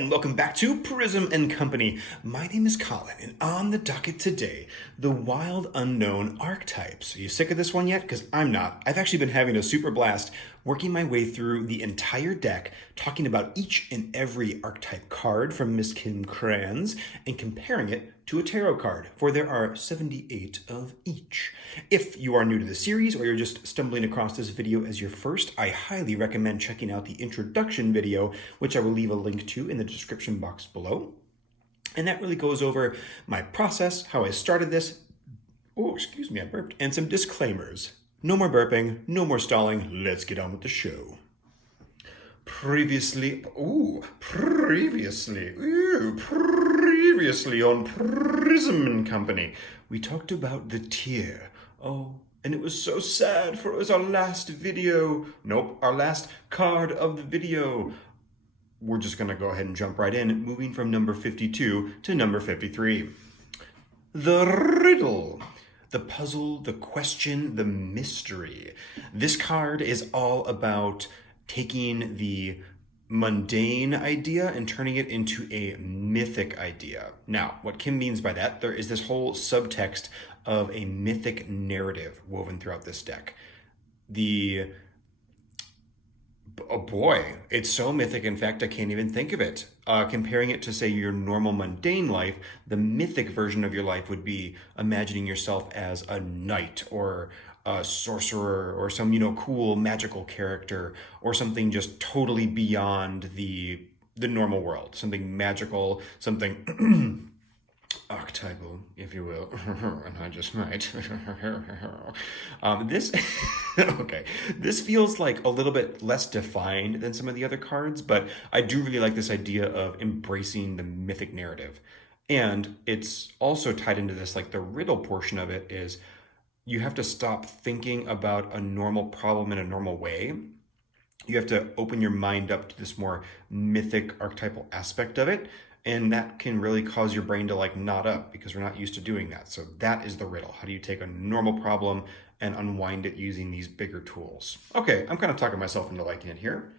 and welcome back to Prism and Company. My name is Colin, and on the docket today, the wild unknown archetypes. Are you sick of this one yet? Because I'm not. I've actually been having a super blast working my way through the entire deck, talking about each and every archetype card from Miss Kim Kranz, and comparing it to a tarot card, for there are 78 of each. If you are new to the series, or you're just stumbling across this video as your first, I highly recommend checking out the introduction video, which I will leave a link to in the description box below. And that really goes over my process, how I started this, oh, excuse me, I burped, and some disclaimers. No more burping, no more stalling, let's get on with the show. Previously on Prism and Company, we talked about the tier. Oh, and it was so sad, for it was our last video. Nope, our last card of the video. We're just gonna go ahead and jump right in, moving from number 52 to number 53. The Riddle. The puzzle, the question, the mystery. This card is all about taking the mundane idea and turning it into a mythic idea. Now, what Kim means by that, there is this whole subtext of a mythic narrative woven throughout this deck. Oh boy, it's so mythic, in fact, I can't even think of it. Comparing it to, say, your normal mundane life, the mythic version of your life would be imagining yourself as a knight or a sorcerer or some, cool magical character or something just totally beyond the normal world, something magical, something archetypal, if you will, and I just might. This feels like a little bit less defined than some of the other cards, but I do really like this idea of embracing the mythic narrative. And it's also tied into this, like the riddle portion of it is you have to stop thinking about a normal problem in a normal way. You have to open your mind up to this more mythic archetypal aspect of it. And that can really cause your brain to knot up because we're not used to doing that. So that is the riddle. How do you take a normal problem and unwind it using these bigger tools? Okay, I'm kind of talking myself into liking it here.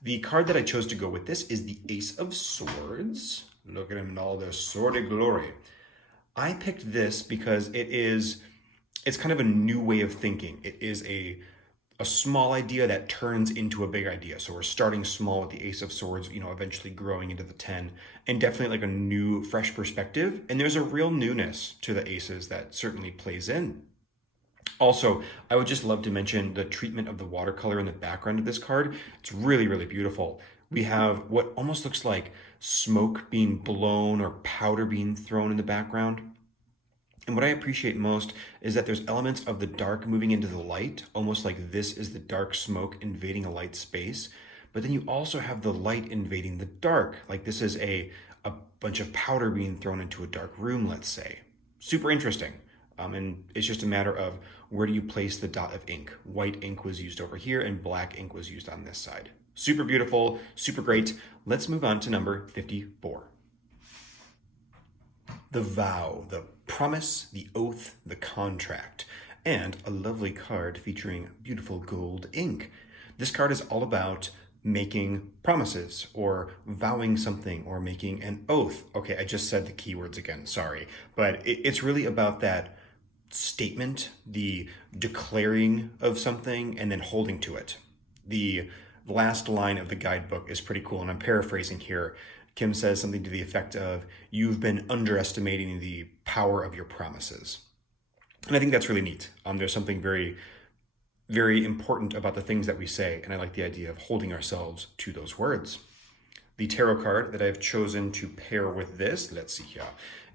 The card that I chose to go with this is the Ace of Swords. Look at him in all their swordy glory. I picked this because it's kind of a new way of thinking. It is a small idea that turns into a big idea. So we're starting small with the Ace of Swords, eventually growing into the 10, and definitely like a new, fresh perspective. And there's a real newness to the aces that certainly plays in. Also, I would just love to mention the treatment of the watercolor in the background of this card. It's really, really beautiful. We have what almost looks like smoke being blown or powder being thrown in the background. And what I appreciate most is that there's elements of the dark moving into the light, almost like this is the dark smoke invading a light space. But then you also have the light invading the dark, like this is a bunch of powder being thrown into a dark room, let's say. Super interesting. And it's just a matter of where do you place the dot of ink? White ink was used over here and black ink was used on this side. Super beautiful, super great. Let's move on to number 54. The vow, the promise, the oath, the contract, and a lovely card featuring beautiful gold ink. This card is all about making promises or vowing something or making an oath. Okay, I just said the keywords again, sorry. But it's really about that statement, the declaring of something and then holding to it. The last line of the guidebook is pretty cool, and I'm paraphrasing here. Kim says something to the effect of, you've been underestimating the power of your promises. And I think that's really neat. There's something very, very important about the things that we say, and I like the idea of holding ourselves to those words. The tarot card that I've chosen to pair with this, let's see here,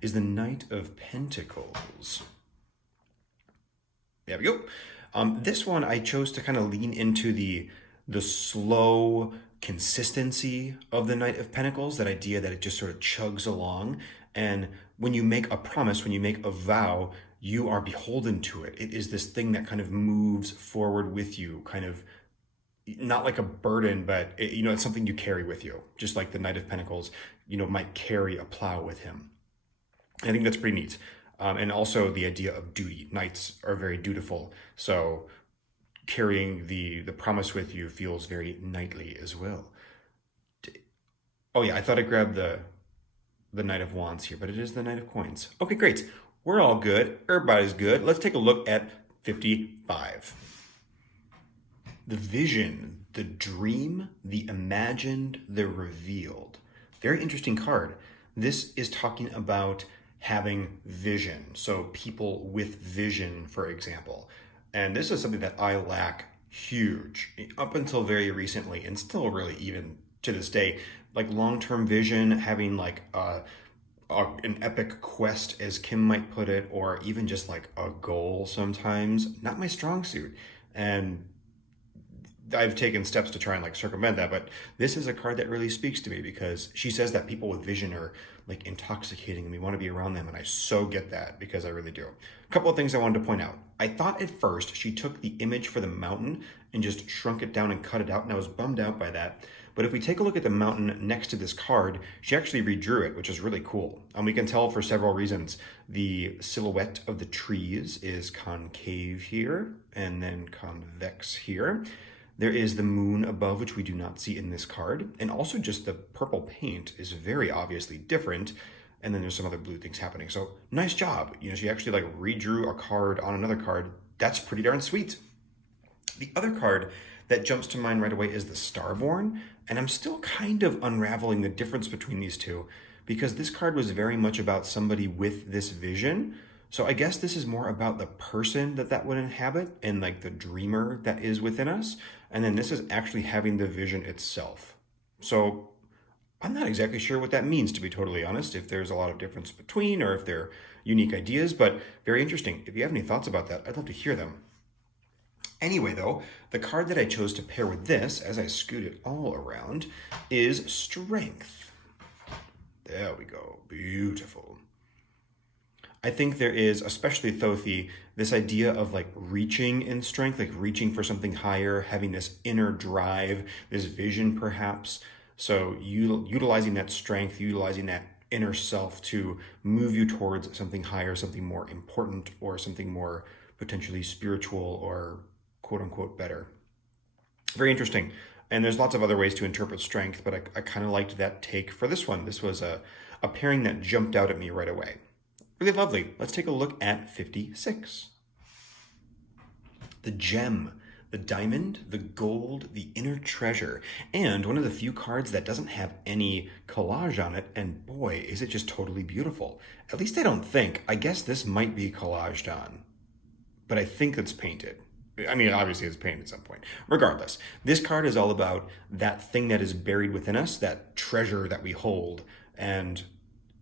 is the Knight of Pentacles. There we go. This one I chose to kind of lean into the slow consistency of the Knight of Pentacles, that idea that it just sort of chugs along. And when you make a promise, when you make a vow, you are beholden to it. It is this thing that kind of moves forward with you, kind of not like a burden, but it's something you carry with you, just like the Knight of Pentacles, might carry a plow with him. I think that's pretty neat. And also the idea of duty. Knights are very dutiful. So carrying the promise with you feels very knightly as well. Oh yeah, I thought I grabbed the Knight of Wands here, but it is the Knight of Coins. Okay, great. We're all good. Everybody's good. Let's take a look at 55. The vision, the dream, the imagined, the revealed. Very interesting card. This is talking about having vision. So people with vision, for example. And this is something that I lack huge up until very recently, and still really even to this day. Like long-term vision, having like an epic quest, as Kim might put it, or even just like a goal sometimes, not my strong suit. And I've taken steps to try and like circumvent that, but this is a card that really speaks to me because she says that people with vision are like intoxicating and we want to be around them. And I so get that because I really do. A couple of things I wanted to point out. I thought at first she took the image for the mountain and just shrunk it down and cut it out, and I was bummed out by that. But if we take a look at the mountain next to this card, she actually redrew it, which is really cool. And we can tell for several reasons. The silhouette of the trees is concave here and then convex here. There is the moon above, which we do not see in this card. And also just the purple paint is very obviously different. And then there's some other blue things happening. So nice job. You know, she actually like redrew a card on another card. That's pretty darn sweet. The other card that jumps to mind right away is the Starborn. And I'm still kind of unraveling the difference between these two because this card was very much about somebody with this vision. So I guess this is more about the person that would inhabit and like the dreamer that is within us. And then this is actually having the vision itself. So I'm not exactly sure what that means, to be totally honest, if there's a lot of difference between or if they're unique ideas, but very interesting. If you have any thoughts about that, I'd love to hear them. Anyway, though, the card that I chose to pair with this, as I scoot it all around, is Strength. There we go. Beautiful. I think there is, especially Thothi, this idea of like reaching in strength, like reaching for something higher, having this inner drive, this vision perhaps. So utilizing that strength, utilizing that inner self to move you towards something higher, something more important, or something more potentially spiritual or quote unquote better. Very interesting. And there's lots of other ways to interpret strength, but I kind of liked that take for this one. This was a pairing that jumped out at me right away. Really lovely. Let's take a look at 56. The gem, the diamond, the gold, the inner treasure, and one of the few cards that doesn't have any collage on it, and boy, is it just totally beautiful. At least I don't think. I guess this might be collaged on, but I think it's painted. I mean, obviously it's painted at some point. Regardless, this card is all about that thing that is buried within us, that treasure that we hold, and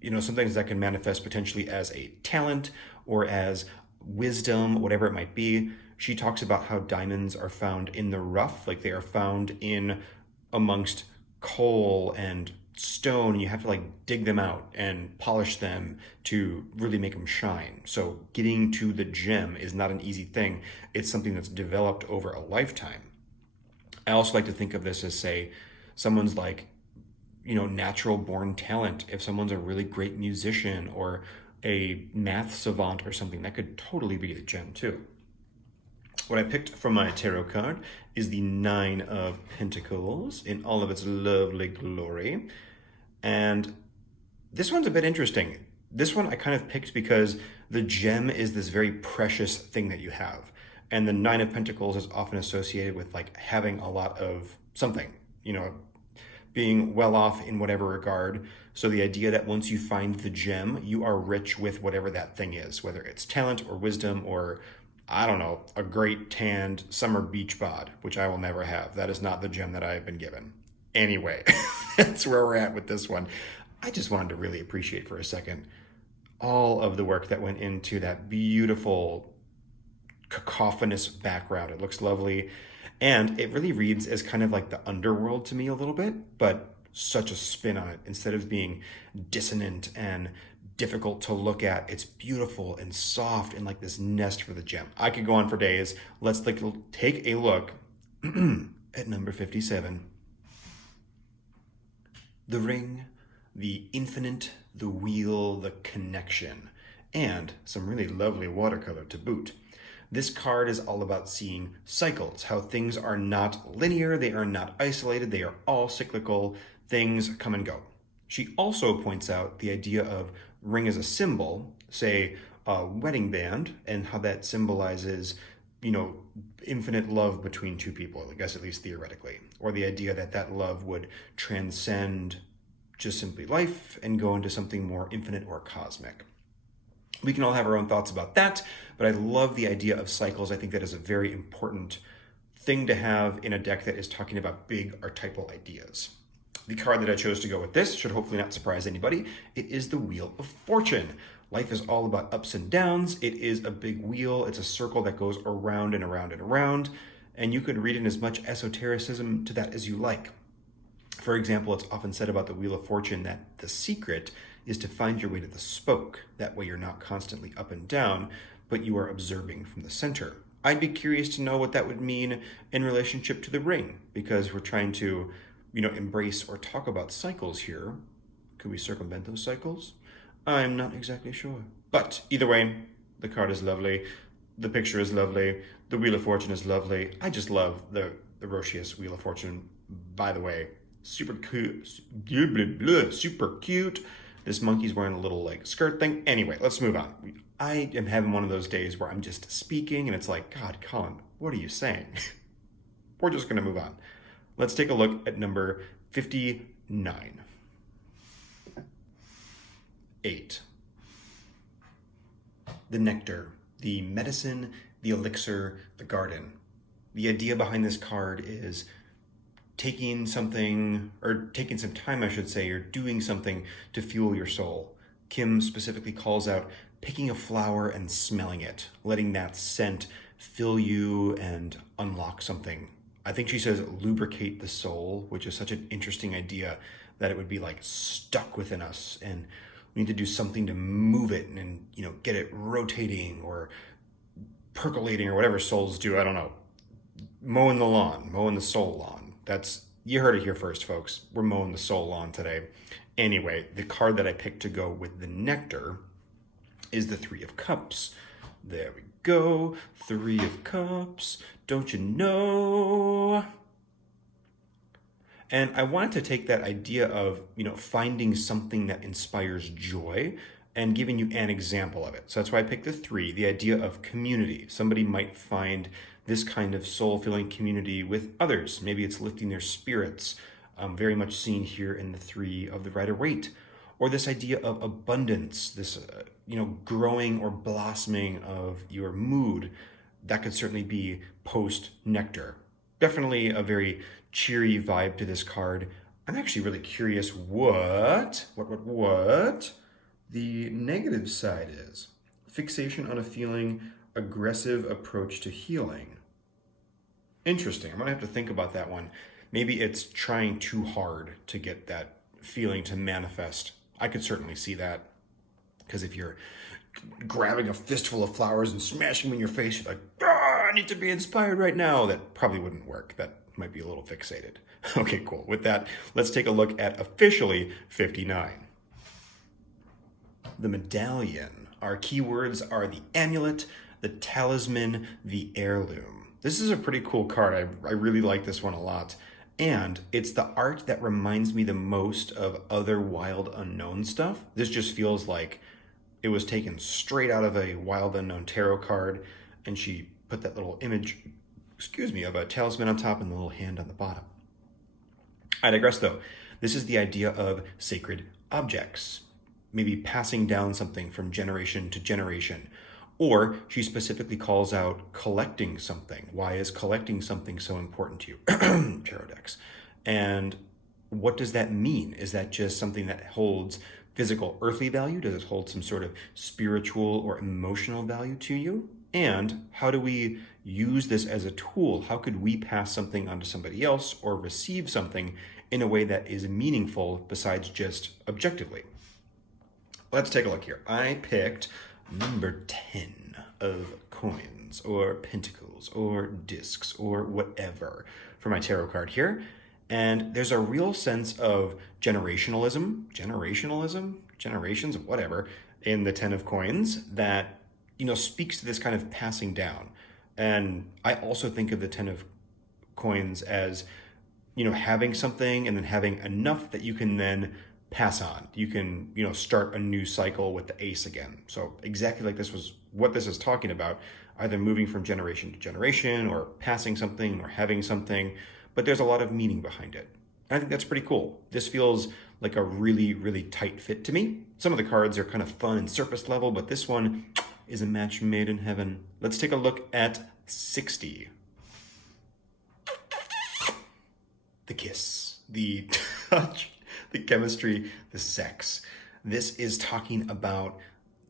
you know, sometimes that can manifest potentially as a talent or as wisdom, whatever it might be. She talks about how diamonds are found in the rough, like they are found in amongst coal and stone. You have to like dig them out and polish them to really make them shine. So getting to the gem is not an easy thing. It's something that's developed over a lifetime. I also like to think of this as, say, someone's like, you know, natural born talent. If someone's a really great musician or a math savant or something, that could totally be the gem too. What I picked from my tarot card is the Nine of Pentacles in all of its lovely glory. And this one's a bit interesting. This one I kind of picked because the gem is this very precious thing that you have. And the Nine of Pentacles is often associated with like having a lot of something, you know, being well off in whatever regard. So the idea that once you find the gem, you are rich with whatever that thing is, whether it's talent or wisdom or, I don't know, a great tanned summer beach bod, which I will never have. That is not the gem that I have been given. Anyway, that's where we're at with this one. I just wanted to really appreciate for a second all of the work that went into that beautiful cacophonous background. It looks lovely. And it really reads as kind of like the underworld to me a little bit, but such a spin on it. Instead of being dissonant and difficult to look at, it's beautiful and soft and like this nest for the gem. I could go on for days. Let's take a look at number 57. The ring, the infinite, the wheel, the connection, and some really lovely watercolor to boot. This card is all about seeing cycles, how things are not linear, they are not isolated, they are all cyclical. things come and go. She also points out the idea of ring as a symbol, say a wedding band, and how that symbolizes, you know, infinite love between two people, I guess at least theoretically, or the idea that that love would transcend just simply life and go into something more infinite or cosmic. We can all have our own thoughts about that, but I love the idea of cycles. I think that is a very important thing to have in a deck that is talking about big archetypal ideas. The card that I chose to go with this should hopefully not surprise anybody. It is the Wheel of Fortune. Life is all about ups and downs. It is a big wheel. It's a circle that goes around and around and around, and you could read in as much esotericism to that as you like. For example, it's often said about the Wheel of Fortune that the secret is to find your way to the spoke. That way you're not constantly up and down, but you are observing from the center. I'd be curious to know what that would mean in relationship to the ring, because we're trying to, embrace or talk about cycles here. Could we circumvent those cycles? I'm not exactly sure. But either way, the card is lovely. The picture is lovely. The Wheel of Fortune is lovely. I just love the Roscius Wheel of Fortune. By the way, super cute. Super cute. This monkey's wearing a little skirt thing. Anyway, let's move on. I am having one of those days where I'm just speaking and it's like, God, Colin, what are you saying? We're just going to move on. Let's take a look at number 59. 8. The nectar, the medicine, the elixir, the garden. The idea behind this card is taking something, or taking some time, I should say, or doing something to fuel your soul. Kim specifically calls out picking a flower and smelling it, letting that scent fill you and unlock something. I think she says lubricate the soul, which is such an interesting idea that it would be stuck within us and we need to do something to move it and get it rotating or percolating or whatever souls do. I don't know. Mowing the lawn, mowing the soul lawn. You heard it here first, folks. We're mowing the soul lawn today. Anyway, the card that I picked to go with the nectar is the Three of Cups. There we go. Three of Cups. Don't you know? And I wanted to take that idea of, finding something that inspires joy and giving you an example of it. So that's why I picked the 3, the idea of community. Somebody might find this kind of soul-filling community with others. Maybe it's lifting their spirits, very much seen here in the 3 of the Rider-Waite. Or this idea of abundance, this, growing or blossoming of your mood. That could certainly be post-nectar. Definitely a very cheery vibe to this card. I'm actually really curious what the negative side is. Fixation on a feeling, aggressive approach to healing. Interesting. I'm gonna have to think about that one. Maybe it's trying too hard to get that feeling to manifest. I could certainly see that, because if you're grabbing a fistful of flowers and smashing them in your face, you're like, I need to be inspired right now. That probably wouldn't work. That might be a little fixated. Okay, cool. With that, let's take a look at officially 59. The Medallion. Our keywords are the amulet, the talisman, the heirloom. This is a pretty cool card. I really like this one a lot. And it's the art that reminds me the most of other Wild Unknown stuff. This just feels like it was taken straight out of a Wild Unknown tarot card, and she put that little image, of a talisman on top and the little hand on the bottom. I digress though. This is the idea of sacred objects, maybe passing down something from generation to generation. Or she specifically calls out collecting something. Why is collecting something so important to you? Tarot decks. And what does that mean? Is that just something that holds physical earthly value? Does it hold some sort of spiritual or emotional value to you? And how do we use this as a tool? How could we pass something on to somebody else or receive something in a way that is meaningful besides just objectively? Let's take a look here. I picked number 10 of coins or pentacles or discs or whatever for my tarot card here. And there's a real sense of generationalism, generations, whatever, in the 10 of coins that, speaks to this kind of passing down. And I also think of the 10 of coins as having something and then having enough that you can then pass on. You can, start a new cycle with the ace again. So exactly like this was what this is talking about, either moving from generation to generation or passing something or having something, but there's a lot of meaning behind it. And I think that's pretty cool. This feels like a really, really tight fit to me. Some of the cards are kind of fun and surface level, but this one is a match made in heaven. Let's take a look at 60. The kiss, the touch, the chemistry, the sex. This is talking about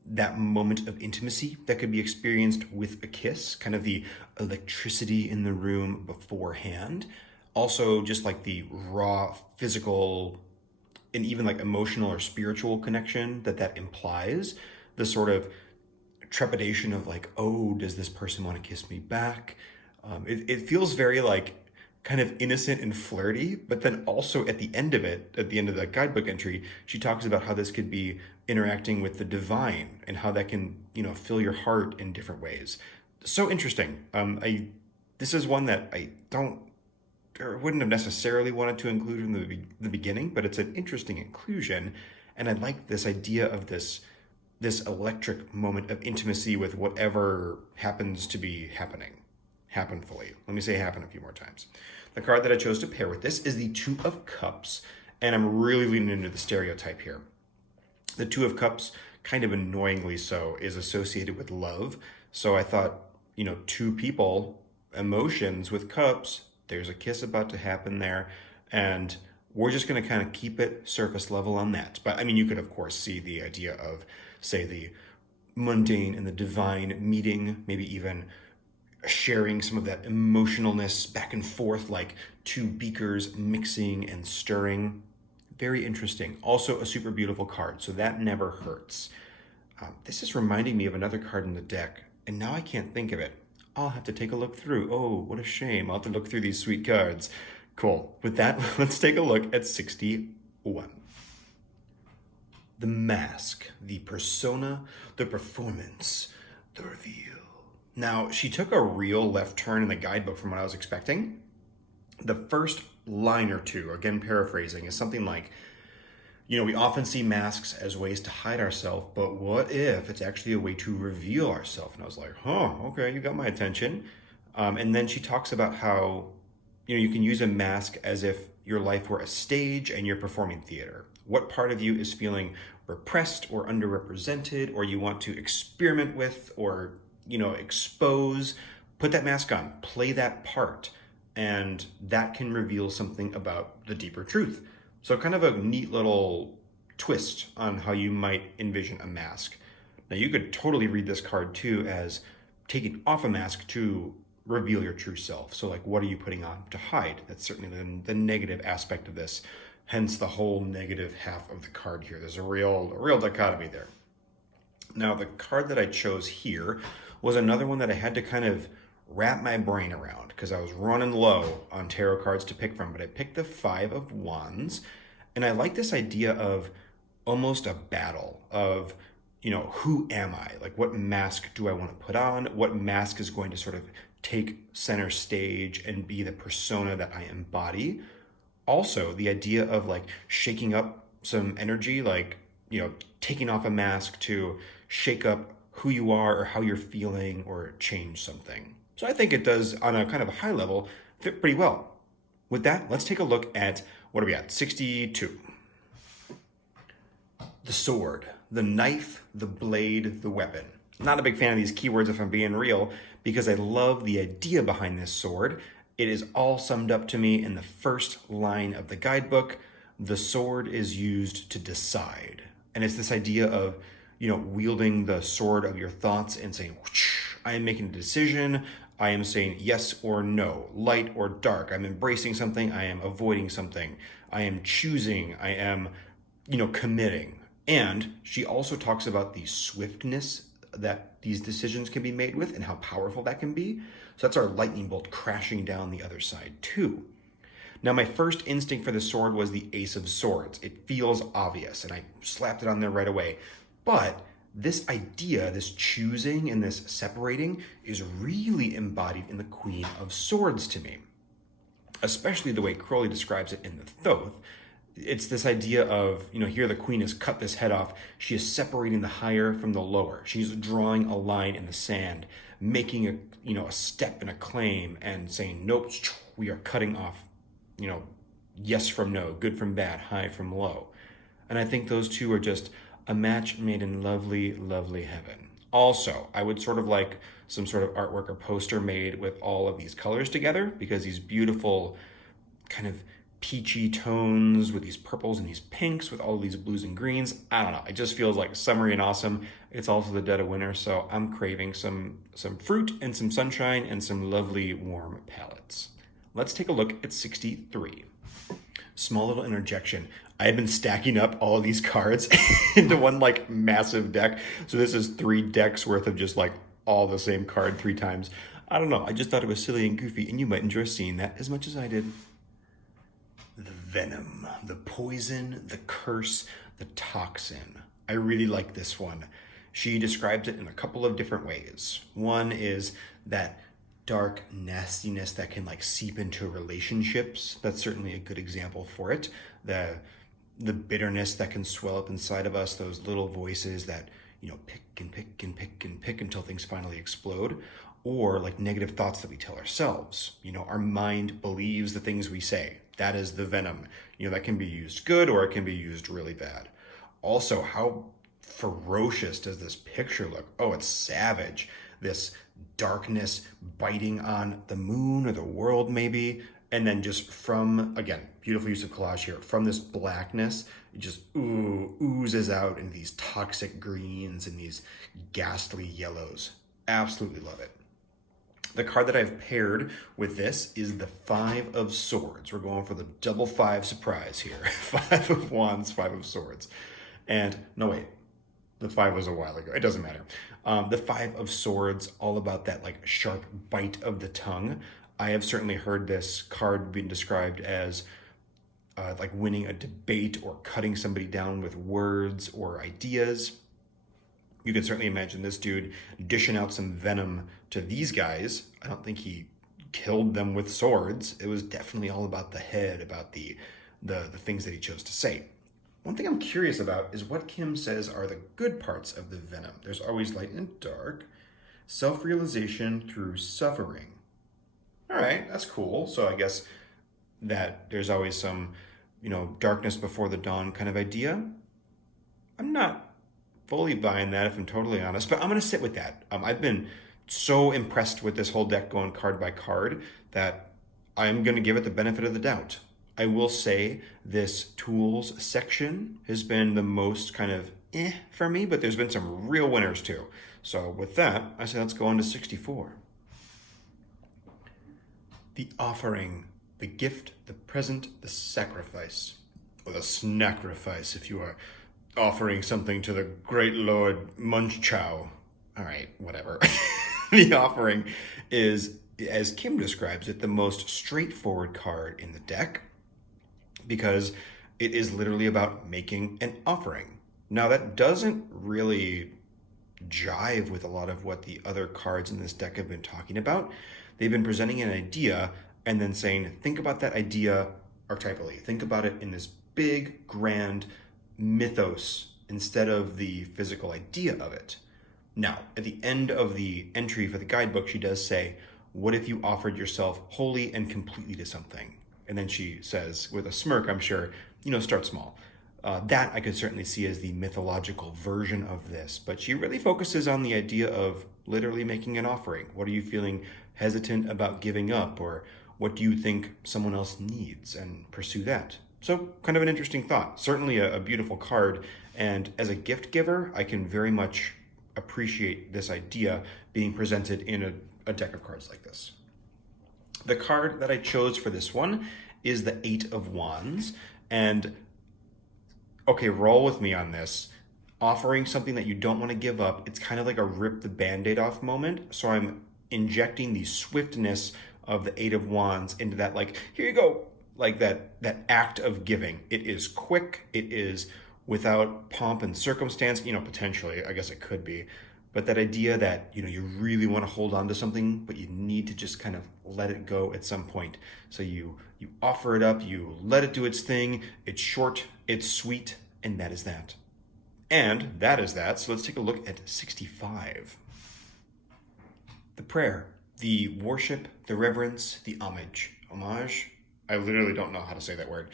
that moment of intimacy that could be experienced with a kiss, kind of the electricity in the room beforehand. Also, just like the raw physical and even like emotional or spiritual connection that implies, the sort of trepidation of like, oh, does this person want to kiss me back? It feels very like kind of innocent and flirty, but then also at the end of it, at the end of the guidebook entry, she talks about how this could be interacting with the divine and how that can, fill your heart in different ways. So interesting. This is one that I don't or wouldn't have necessarily wanted to include from the beginning, but it's an interesting inclusion, and I like this idea of this electric moment of intimacy with whatever happens to be happening. Happenfully. Let me say happen a few more times. The card that I chose to pair with this is the Two of Cups, and I'm really leaning into the stereotype here. The Two of Cups, kind of annoyingly so, is associated with love. So I thought, two people, emotions with cups, there's a kiss about to happen there, and we're just going to kind of keep it surface level on that. But I mean, you could of course see the idea of, say, the mundane and the divine meeting, maybe even sharing some of that emotionalness back and forth, like two beakers mixing and stirring. Very interesting. Also a super beautiful card, so that never hurts. This is reminding me of another card in the deck, and now I can't think of it. I'll have to take a look through. Oh, what a shame. I'll have to look through these sweet cards. Cool. With that, let's take a look at 61. The mask, the persona, the performance, the reveal. Now, she took a real left turn in the guidebook from what I was expecting. The first line or two, again paraphrasing, is something like, we often see masks as ways to hide ourselves, but what if it's actually a way to reveal ourselves? And I was like, okay, you got my attention. And then she talks about how, you can use a mask as if your life were a stage and you're performing theater. What part of you is feeling repressed or underrepresented, or you want to experiment with or expose, put that mask on, play that part, and that can reveal something about the deeper truth. So kind of a neat little twist on how you might envision a mask. Now you could totally read this card too as taking off a mask to reveal your true self. So like, what are you putting on to hide? That's certainly the negative aspect of this, hence the whole negative half of the card here. There's a real dichotomy there. Now the card that I chose here was another one that I had to kind of wrap my brain around because I was running low on tarot cards to pick from, but I picked the Five of Wands, and I like this idea of almost a battle of, who am I? Like, what mask do I want to put on? What mask is going to sort of take center stage and be the persona that I embody? Also, the idea of like shaking up some energy, like, taking off a mask to shake up who you are or how you're feeling or change something. So I think it does, on a kind of a high level, fit pretty well. With that, let's take a look at, what are we at? 62. The sword, the knife, the blade, the weapon. Not a big fan of these keywords if I'm being real, because I love the idea behind this sword. It is all summed up to me in the first line of the guidebook. The sword is used to decide. And it's this idea of, wielding the sword of your thoughts and saying, I am making a decision. I am saying yes or no, light or dark. I'm embracing something. I am avoiding something. I am choosing. I am, committing. And she also talks about the swiftness that these decisions can be made with and how powerful that can be. So that's our lightning bolt crashing down the other side too. Now, my first instinct for the sword was the Ace of Swords. It feels obvious, and I slapped it on there right away. But this idea, this choosing and this separating, is really embodied in the Queen of Swords to me. especially the way Crowley describes it in the Thoth. It's this idea of, here the queen has cut this head off. She is separating the higher from the lower. She's drawing a line in the sand, making a step and a claim and saying, nope, we are cutting off, yes from no, good from bad, high from low. And I think those two are just a match made in lovely, lovely heaven. Also, I would sort of like some sort of artwork or poster made with all of these colors together, because these beautiful kind of peachy tones with these purples and these pinks with all of these blues and greens. I don't know. It just feels like summery and awesome. It's also the dead of winter, so I'm craving some fruit and some sunshine and some lovely warm palettes. Let's take a look at 63. Small little interjection. I have been stacking up all of these cards into one like massive deck. So this is 3 decks worth of just like all the same card 3 times. I don't know. I just thought it was silly and goofy, and you might enjoy seeing that as much as I did. The venom, the poison, the curse, the toxin. I really like this one. She describes it in a couple of different ways. One is that dark nastiness that can like seep into relationships. That's certainly a good example for it. The bitterness that can swell up inside of us, those little voices that, pick and pick and pick and pick until things finally explode. Or like negative thoughts that we tell ourselves. Our mind believes the things we say. That is the venom. That can be used good or it can be used really bad. Also, how ferocious does this picture look? Oh, it's savage. This darkness biting on the moon or the world maybe. And then just from, again, beautiful use of collage here, from this blackness, it just oozes out in these toxic greens and these ghastly yellows. Absolutely love it. The card that I've paired with this is the 5 of Swords. We're going for the double 5 surprise here. 5 of Wands, 5 of Swords. And no, wait, the 5 was a while ago. It doesn't matter. The 5 of Swords, all about that like sharp bite of the tongue. I have certainly heard this card being described as like winning a debate or cutting somebody down with words or ideas. You can certainly imagine this dude dishing out some venom to these guys. I don't think he killed them with swords. It was definitely all about the head, about the things that he chose to say. One thing I'm curious about is what Kim says are the good parts of the venom. There's always light and dark, self-realization through suffering. All right, that's cool. So I guess that there's always some, darkness before the dawn kind of idea. I'm not fully buying that, if I'm totally honest, but I'm going to sit with that. I've been so impressed with this whole deck going card by card that I'm going to give it the benefit of the doubt. I will say this tools section has been the most kind of for me, but there's been some real winners too. So with that, I say let's go on to 64. The offering, the gift, the present, the sacrifice, or the snacrifice if you are offering something to the great Lord Munchchow. All right, whatever. The offering is, as Kim describes it, the most straightforward card in the deck because it is literally about making an offering. Now, that doesn't really jive with a lot of what the other cards in this deck have been talking about. They've been presenting an idea and then saying, think about that idea archetypally. Think about it in this big, grand mythos instead of the physical idea of it. Now, at the end of the entry for the guidebook, she does say, what if you offered yourself wholly and completely to something? And then she says, with a smirk, I'm sure, start small. That I could certainly see as the mythological version of this, but she really focuses on the idea of literally making an offering. What are you feeling hesitant about giving up, or what do you think someone else needs, and pursue that. So kind of an interesting thought. Certainly a beautiful card, and as a gift giver, I can very much appreciate this idea being presented in a deck of cards like this. The card that I chose for this one is the 8 of Wands, and okay, roll with me on this. Offering something that you don't want to give up, it's kind of like a rip the Band-Aid off moment. So I'm injecting the swiftness of the 8 of Wands into that, like, here you go, like that act of giving. It is quick, it is without pomp and circumstance, potentially, I guess it could be, but that idea that, you really want to hold on to something, but you need to just kind of let it go at some point. So you offer it up, you let it do its thing. It's short, it's sweet, and that is that. And that is that. So let's take a look at 65. The prayer, the worship, the reverence, the homage. Homage? I literally don't know how to say that word.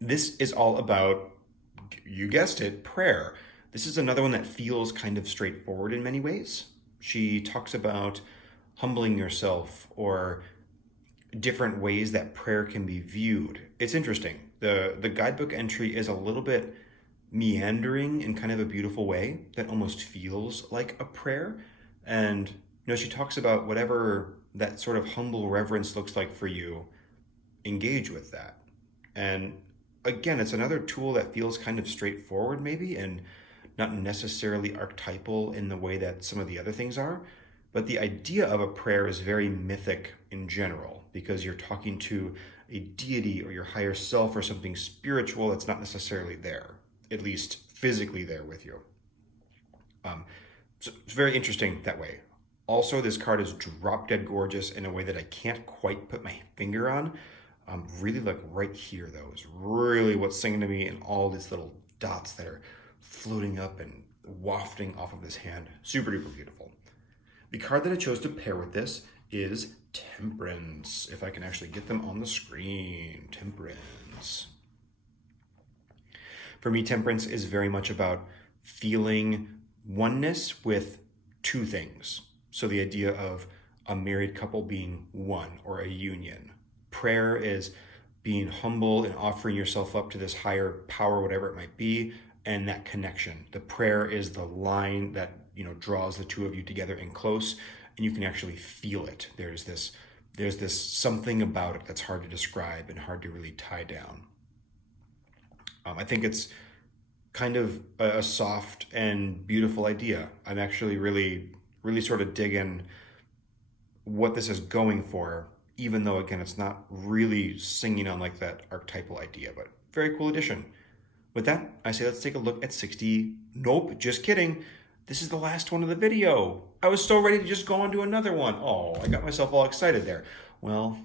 This is all about, you guessed it, prayer. This is another one that feels kind of straightforward in many ways. She talks about humbling yourself or different ways that prayer can be viewed. It's interesting. The guidebook entry is a little bit meandering in kind of a beautiful way that almost feels like a prayer. And she talks about whatever that sort of humble reverence looks like for you, engage with that. And again, it's another tool that feels kind of straightforward maybe, and not necessarily archetypal in the way that some of the other things are. But the idea of a prayer is very mythic in general, because you're talking to a deity or your higher self or something spiritual that's not necessarily there, at least physically there with you. So it's very interesting that way. Also, this card is drop dead gorgeous in a way that I can't quite put my finger on. Really like right here though is really what's singing to me, and all these little dots that are floating up and wafting off of this hand. Super duper beautiful. The card that I chose to pair with this is Temperance. If I can actually get them on the screen. Temperance. For me, Temperance is very much about feeling oneness with two things. So the idea of a married couple being one, or a union. Prayer is being humble and offering yourself up to this higher power, whatever it might be, and that connection. The prayer is the line that draws the two of you together and close, and you can actually feel it. There's this something about it that's hard to describe and hard to really tie down. I think it's kind of a soft and beautiful idea. I'm actually really sort of digging what this is going for, even though, again, it's not really singing on like that archetypal idea, but very cool addition. With that, I say let's take a look at 60. Nope, just kidding. This is the last one of the video. I was so ready to just go on to another one. Oh, I got myself all excited there. Well,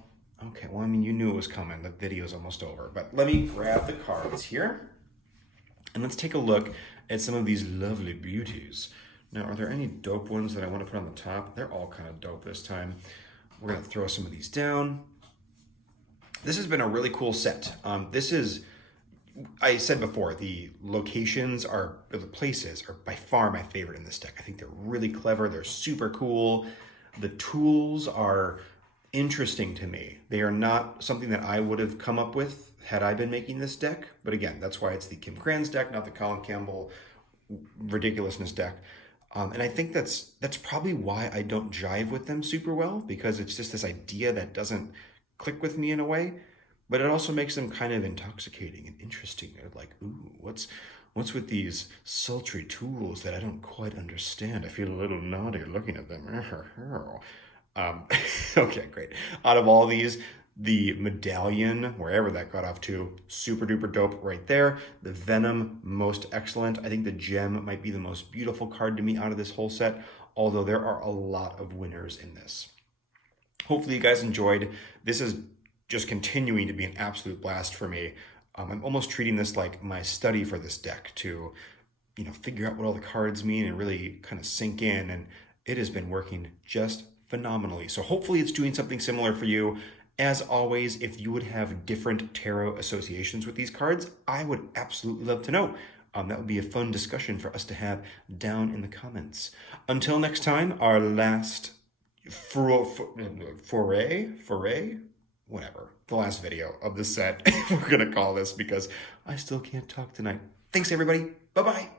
okay, well, I mean, you knew it was coming. The video's almost over, but let me grab the cards here and let's take a look at some of these lovely beauties. Now, are there any dope ones that I want to put on the top? They're all kind of dope this time. We're going to throw some of these down. This has been a really cool set. This is, I said before, the locations are, the places are by far my favorite in this deck. I think they're really clever. They're super cool. The tools are interesting to me. They are not something that I would have come up with had I been making this deck. But again, that's why it's the Kim Kranz deck, not the Colin Campbell ridiculousness deck. And I think that's probably why I don't jive with them super well, because it's just this idea that doesn't click with me in a way, but it also makes them kind of intoxicating and interesting. They're like, ooh, what's with these sultry tools that I don't quite understand? I feel a little naughty looking at them. Okay, great. Out of all these, the Medallion, wherever that got off to, super duper dope right there. The Venom, most excellent. I think the Gem might be the most beautiful card to me out of this whole set, although there are a lot of winners in this. Hopefully you guys enjoyed. This is just continuing to be an absolute blast for me. I'm almost treating this like my study for this deck to, figure out what all the cards mean and really kind of sink in, and it has been working just phenomenally. So hopefully it's doing something similar for you. As always, if you would have different tarot associations with these cards, I would absolutely love to know. That would be a fun discussion for us to have down in the comments. Until next time, our last foray, whatever, the last video of the set, we're going to call this, because I still can't talk tonight. Thanks, everybody. Bye-bye.